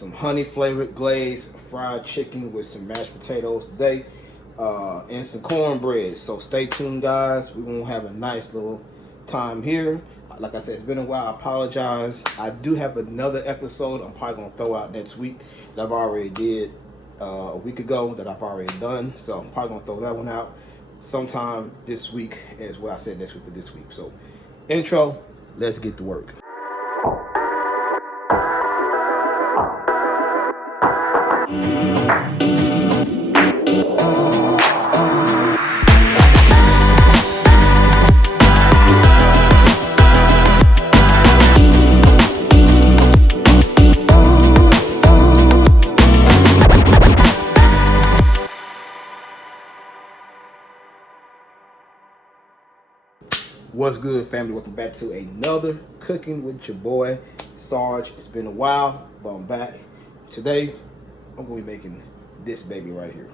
some honey flavored glazed fried chicken with some mashed potatoes today, and some cornbread. So stay tuned, guys. We're gonna have a nice little time here. Like I said, it's been a while. I apologize. I do have another episode I'm probably gonna throw out next week that I've already did a week ago that I've already done. So I'm probably gonna throw that one out sometime this week, as well. I said next week, but this week. So intro, let's get to work. What's good, family? Welcome back to another Cooking with your boy Sarge. It's been a while, but I'm back. Today, I'm gonna be making this baby right here.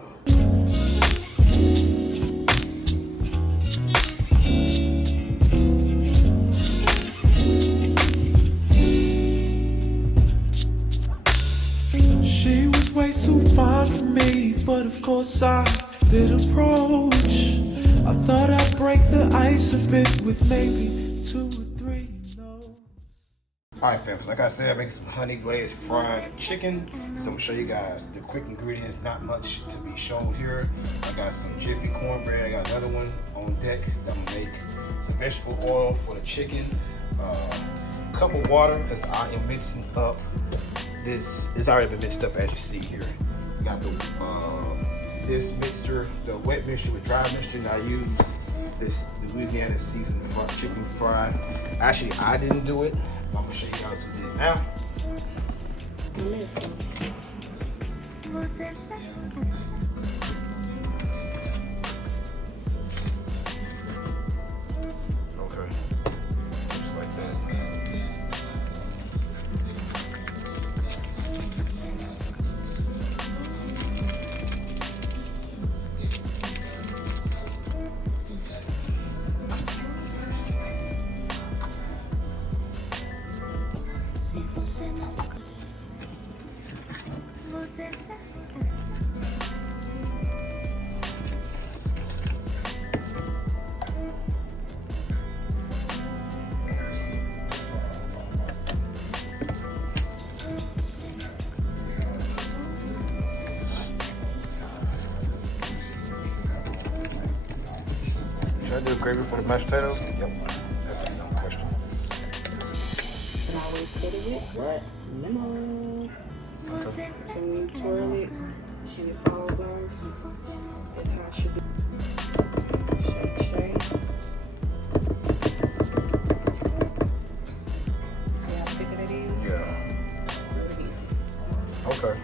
She was way too fine for me, but of course I did approach. I thought I'd break the ice a bit with maybe 2 or 3 no's. Alright, family, like I said, I'm making some honey glazed fried chicken. So I'm gonna show you guys the quick ingredients, not much to be shown here. I got some Jiffy cornbread, I got another one on deck that I'm gonna make. Some vegetable oil for the chicken, cup of water, because I am mixing up this. It's already been mixed up, as you see here. Got the this mixture, the wet mixture with dry mixture, and I used this Louisiana seasoned chicken fry. Actually, I didn't do it. I'm gonna show you guys who did it now. Okay, just like that. Should I do gravy for the mashed potatoes? Yep, that's a dumb question. And I always put it with what? Lemon. Okay. So when you twirl it and it falls off, that's how it should be. Shake, shake. See how thick it is? Yeah. Okay.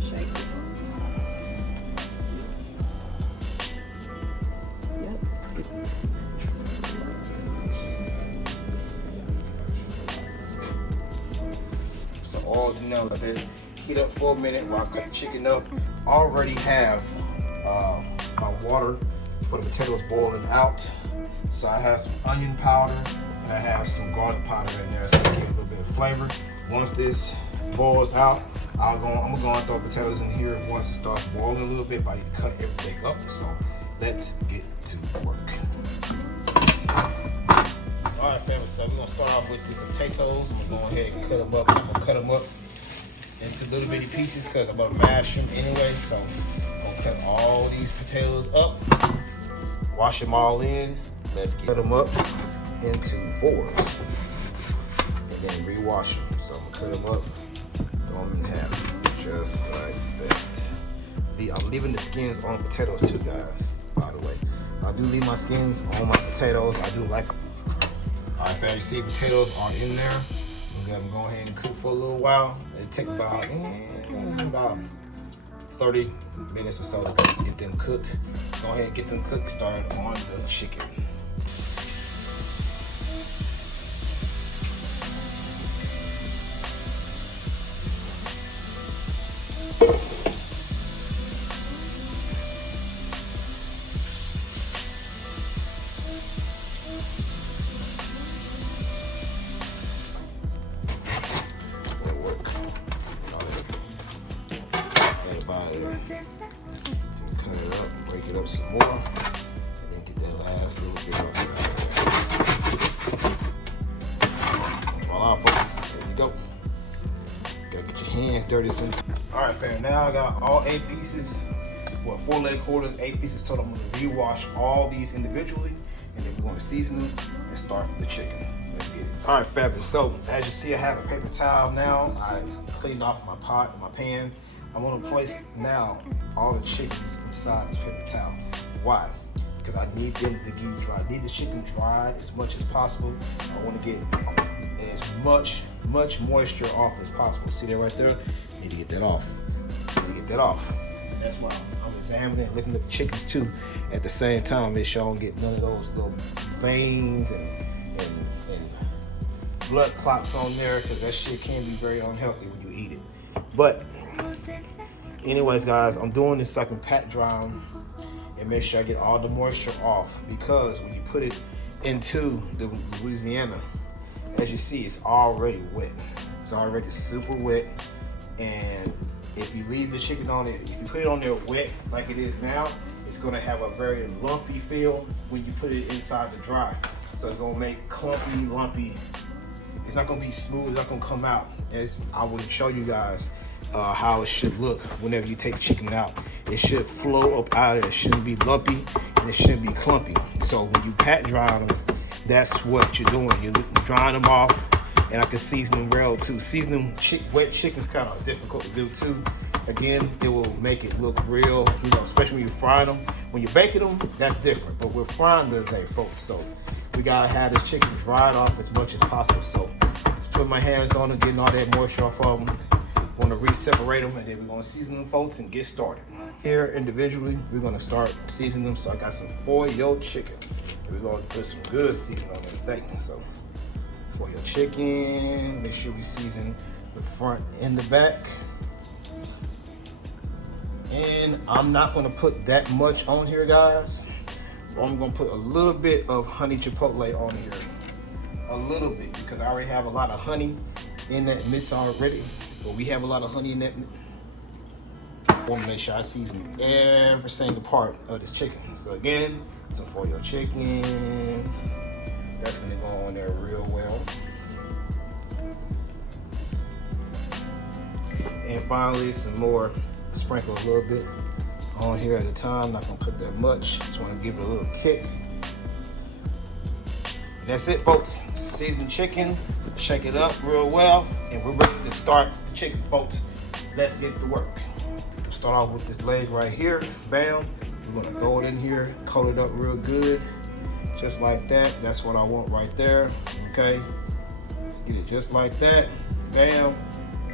Shake it. Yep. So all is now let that heat up for a minute while I cut the chicken up. Already have my water for the potatoes boiling out. So I have some onion powder and I have some garlic powder in there, so I get a little bit of flavor. Once this boils out, I'm gonna go and throw potatoes in here once it starts boiling a little bit, but I need to cut everything up. So let's get to work. Alright, family, so we're gonna start off with the potatoes. I'm gonna go ahead and cut them up. I'm gonna cut them up into little bitty pieces because I'm gonna mash them anyway. So I'm gonna cut all these potatoes up, wash them all in. Let's cut them up into 4s and then rewash them. So I'm gonna cut them up, throw them in half, just like that. I'm leaving the skins on potatoes too, guys, by the way. I do leave my skins on my potatoes. I do like them. All right, family, see potatoes are in there. We're gonna go ahead and cook for a little while. It take about 30 minutes or so to get them cooked. Go ahead and get them cooked, start on the chicken. up out of there. Cut it up, break it up some more, and then get that last little bit of it. Voila, folks. There you go. Gotta get your hands dirty sometimes. All right, fam. Now I got all 8 pieces. Well, 4 leg quarters, 8 pieces total. I'm gonna rewash all these individually, and then we're gonna season them and start the chicken. Let's get it. All right, fabulous. So as you see, I have a paper towel now. I cleaned off my pot, my pan. I'm gonna place now all the chickens inside this paper towel. Why? Because I need them to get dry. I need the chicken dried as much as possible. I want to get as much moisture off as possible. See that right there? Need to get that off. Need to get that off. And that's why I'm examining and looking at the chickens too at the same time. Make sure I don't get none of those little veins and blood clots on there, because that shit can be very unhealthy when you eat it. But anyways, guys, I'm doing this so I can pat dry them and make sure I get all the moisture off, because when you put it into the Louisiana, as you see, it's already wet. It's already super wet, and if you leave the chicken on it, if you put it on there wet like it is now, it's gonna have a very lumpy feel when you put it inside the dry. So it's gonna make clumpy, lumpy. It's not gonna be smooth. It's not gonna come out as I will show you guys how it should look whenever you take the chicken out. It should flow up out of it. It shouldn't be lumpy and it shouldn't be clumpy. So when you pat dry them, that's what you're doing. You're drying them off, and I can season them well too. Seasoning wet chicken's kind of difficult to do too. Again, it will make it look real, you know, especially when you're frying them. When you're baking them, that's different. But we're frying today, folks, so we gotta have this chicken dried off as much as possible. So just put my hands on it, getting all that moisture off of them. We're gonna re-separate them, and then we're gonna season them, folks, and get started. Here individually, we're gonna start seasoning them. So I got some 4-yo chicken. We're gonna put some good seasoning on that thing. So 4-yo chicken, make sure we season the front and the back. And I'm not gonna put that much on here, guys. I'm gonna put a little bit of honey chipotle on here. A little bit, because I already have a lot of honey in that mix already. But we have a lot of honey in that. I want to make sure I season every single part of this chicken. So again, some 4-yo chicken. That's gonna go on there real well. And finally, some more, sprinkle a little bit on here at a time. Not gonna put that much. Just want to give it a little kick. And that's it, folks. Seasoned chicken. Shake it up real well, and we're ready to start the chicken, folks. Let's get to work. We'll start off with this leg right here. Bam. We're gonna throw it in here, coat it up real good, just like that. That's what I want right there. Okay. Get it just like that. Bam.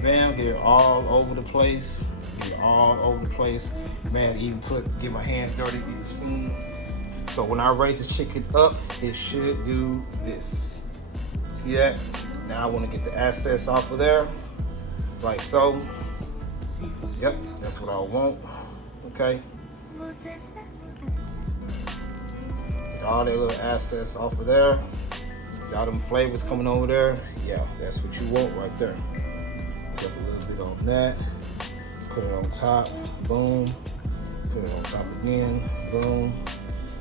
Bam. Get it all over the place. Get it all over the place. Man, even get my hands dirty with the spoon. So when I raise the chicken up, it should do this. See that? Now I want to get the excess off of there, like so. Yep, that's what I want. Okay. Get all that little excess off of there. See all them flavors coming over there? Yeah, that's what you want right there. Put a little bit on that. Put it on top. Boom. Put it on top again. Boom.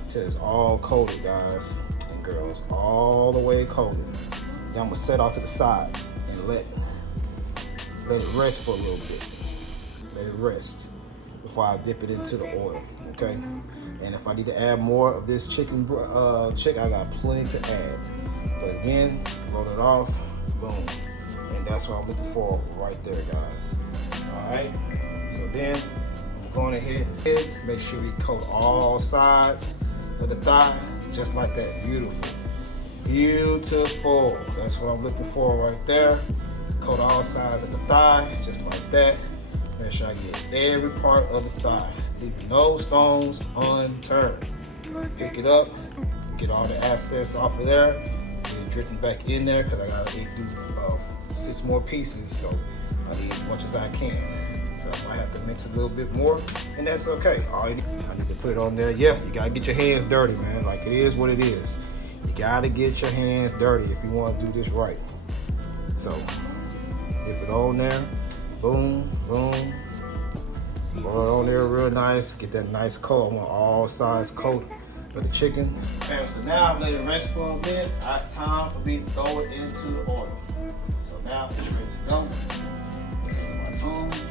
Till it's all coated, guys and girls. All the way coated. Then I'm gonna set off to the side and let it rest for a little bit. Let it rest before I dip it into the oil, okay? And if I need to add more of this chicken, I got plenty to add. But again, roll it off, boom. And that's what I'm looking for right there, guys. All right, so then I'm going ahead and make sure we coat all sides of the thigh, just like that. Beautiful. Beautiful. That's what I'm looking for right there. Coat all sides of the thigh, just like that. Make sure I get every part of the thigh. Leave no stones unturned. Pick it up, get all the excess off of there. Get it drifting back in there, because I gotta do 6 more pieces, so I need as much as I can. So I might have to mix a little bit more, and that's okay. I need to put it on there. Yeah, you gotta get your hands dirty, man. Like, it is what it is. You gotta get your hands dirty if you want to do this right. So dip it on there. Boom, boom. Roll it on there real nice. Get that nice coat. I want all sides coat for the chicken. Okay, so now I'm letting it rest for a minute. Now it's time for me to throw it into the oil. So now it's ready to go. Take my tongs.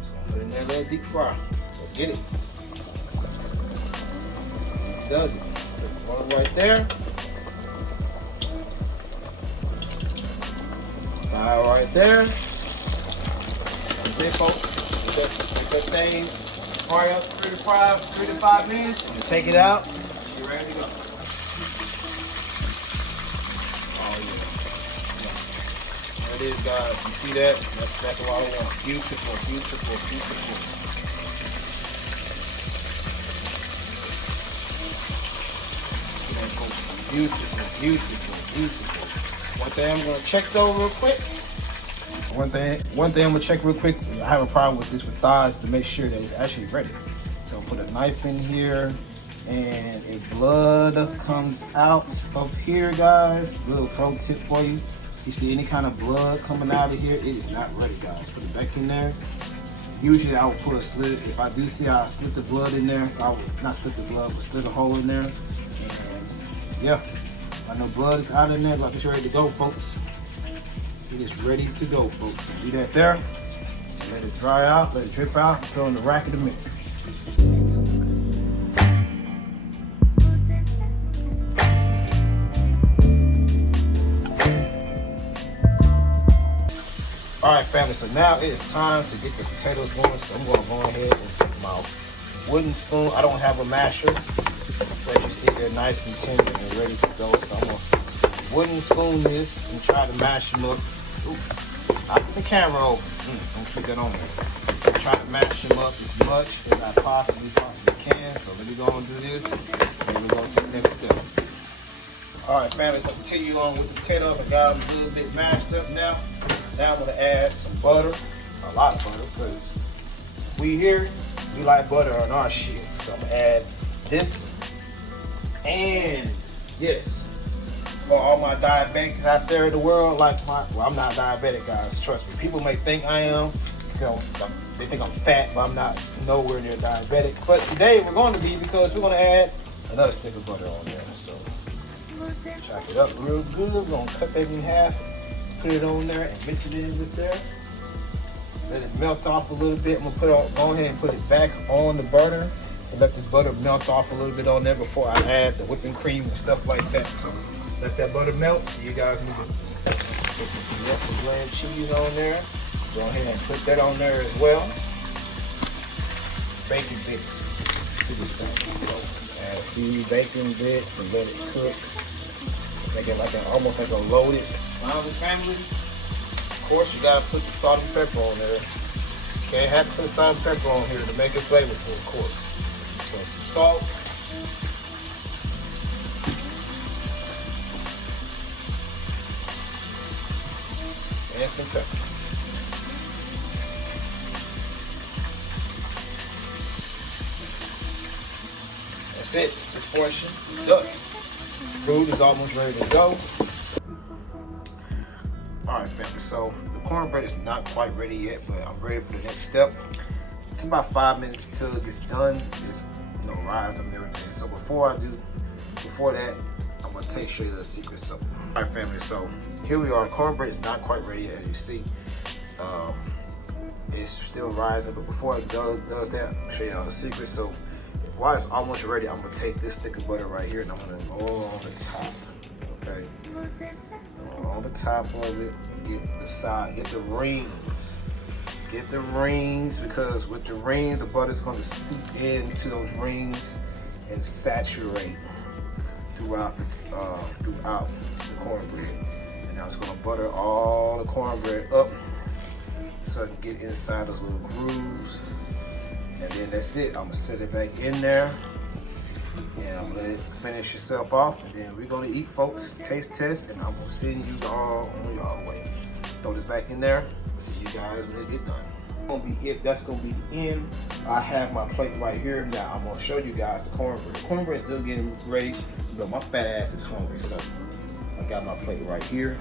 Just gonna put it in there, let it deep fry. Let's get it. Does it? Put one right there. Right there. That's it, folks. Get that thing fry up 3 to 5 minutes. And take it out. You're ready to go. Oh yeah. There it is, guys. You see that? That's exactly what I want. Beautiful, beautiful, beautiful. Yeah, folks. Beautiful, beautiful, beautiful. One thing I'm gonna check though real quick. One thing I'm gonna check real quick. I have a problem with this with thighs to make sure that it's actually ready. So I'll put a knife in here, and if blood comes out of here, guys, little pro tip for you. If you see any kind of blood coming out of here, it is not ready, guys. Put it back in there. Usually I will put a slit. If I do see I'll slit the blood in there. I will not slit the blood, but slit a hole in there. And yeah. I know blood is out in there, like it's ready to go, folks. It is ready to go, folks. Leave that there. Let it dry out, let it drip out, throw it in the rack in a minute. All right, family, so now it is time to get the potatoes going. So I'm gonna go ahead and take my wooden spoon. I don't have a masher. As you see, they're nice and tender and ready to go. So I'm gonna wooden spoon this and try to mash them up. Ooh, I put the camera over. I'm gonna keep that on there. Try to mash them up as much as I possibly can. So let me go and do this, and then we're going to the next step. All right, family, so continue on with the potatoes. I got them a little bit mashed up now. Now I'm gonna add some butter, a lot of butter, because we here, we like butter on our shit. So I'm gonna add this. And yes, for all my diabetics out there in the world, well, I'm not diabetic, guys, trust me. People may think I am, because they think I'm fat, but I'm not nowhere near diabetic. But today we're going to be, because we're going to add another stick of butter on there. So chop it up real good. We're going to cut that in half, put it on there, and mix it in with there. Let it melt off a little bit. I'm going to go ahead and put it back on the butter. And let this butter melt off a little bit on there before I add the whipping cream and stuff like that. So let that butter melt. So you guys need to put some Fiesta blend cheese on there. Go ahead and put that on there as well. Bacon bits to this thing. So add a few bacon bits and let it cook. Make it almost like a loaded family. Of course, you gotta put the salt and pepper on there. Can't have to put salt and pepper on here to make it flavorful, of course. So some salt. And some pepper. That's it. This portion is done. Food is almost ready to go. Alright, family, so the cornbread is not quite ready yet, but I'm ready for the next step. It's about 5 minutes till it gets done. It's rise up and everything. So before that, I'm gonna show you the secret. So, alright, family. So here we are. Cornbread is not quite ready yet, as you see. It's still rising, but before it does that, I'll show you the secret. So while it's almost ready, I'm gonna take this stick of butter right here and I'm gonna go on the top. Okay, on the top of it, get the side, get the rings. Get the rings, because with the rings, the butter's going to seep into those rings and saturate throughout the cornbread. And now I'm just going to butter all the cornbread up so I can get inside those little grooves. And then that's it. I'm going to set it back in there. And I'm going to let it finish itself off. And then we're going to eat, folks. Taste test. And I'm going to send you all on y'all way. Throw this back in there. See you guys when it get done. That's gonna be the end. I have my plate right here. Now I'm gonna show you guys the cornbread. The cornbread is still getting ready, but my fat ass is hungry, so I got my plate right here.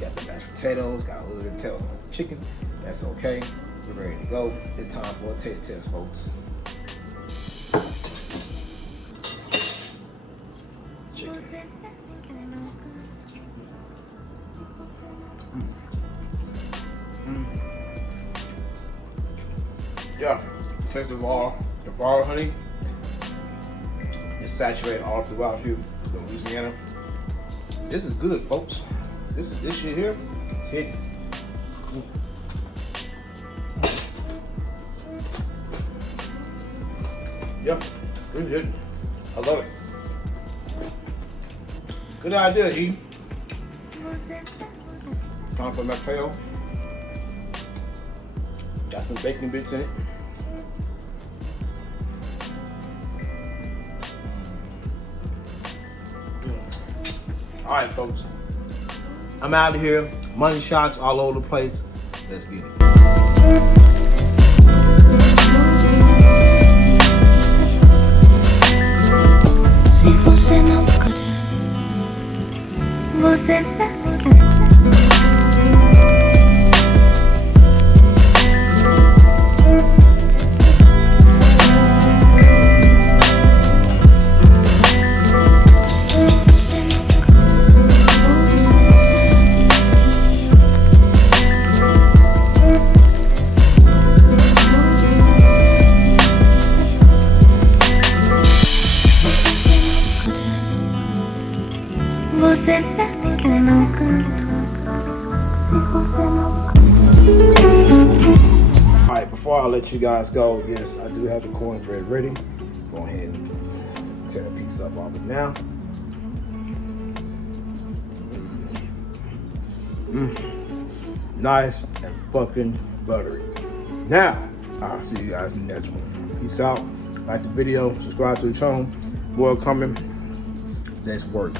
Got the mashed potatoes, got a little bit of tails on the chicken. That's okay. We're ready to go. It's time for a taste test, folks. Chicken. Yeah, taste the raw honey. It's saturated all throughout here in Louisiana. This is good, folks. This shit here is hitting. Yeah, it's hitting. I love it. Good idea, E. Time for mashed potato. Got some bacon bits in it. All right, folks. I'm out of here. Money shots all over the place. Let's get it. Se você não quer, você sabe. Você sabe que eu não canto. Se você não canta. All right, before I let you guys go, yes, I do have the cornbread ready. Go ahead and tear a piece up of it now. Nice and fucking buttery. Now, I'll see you guys in the next one. Peace out. Like the video, subscribe to the channel. More coming. Let's work.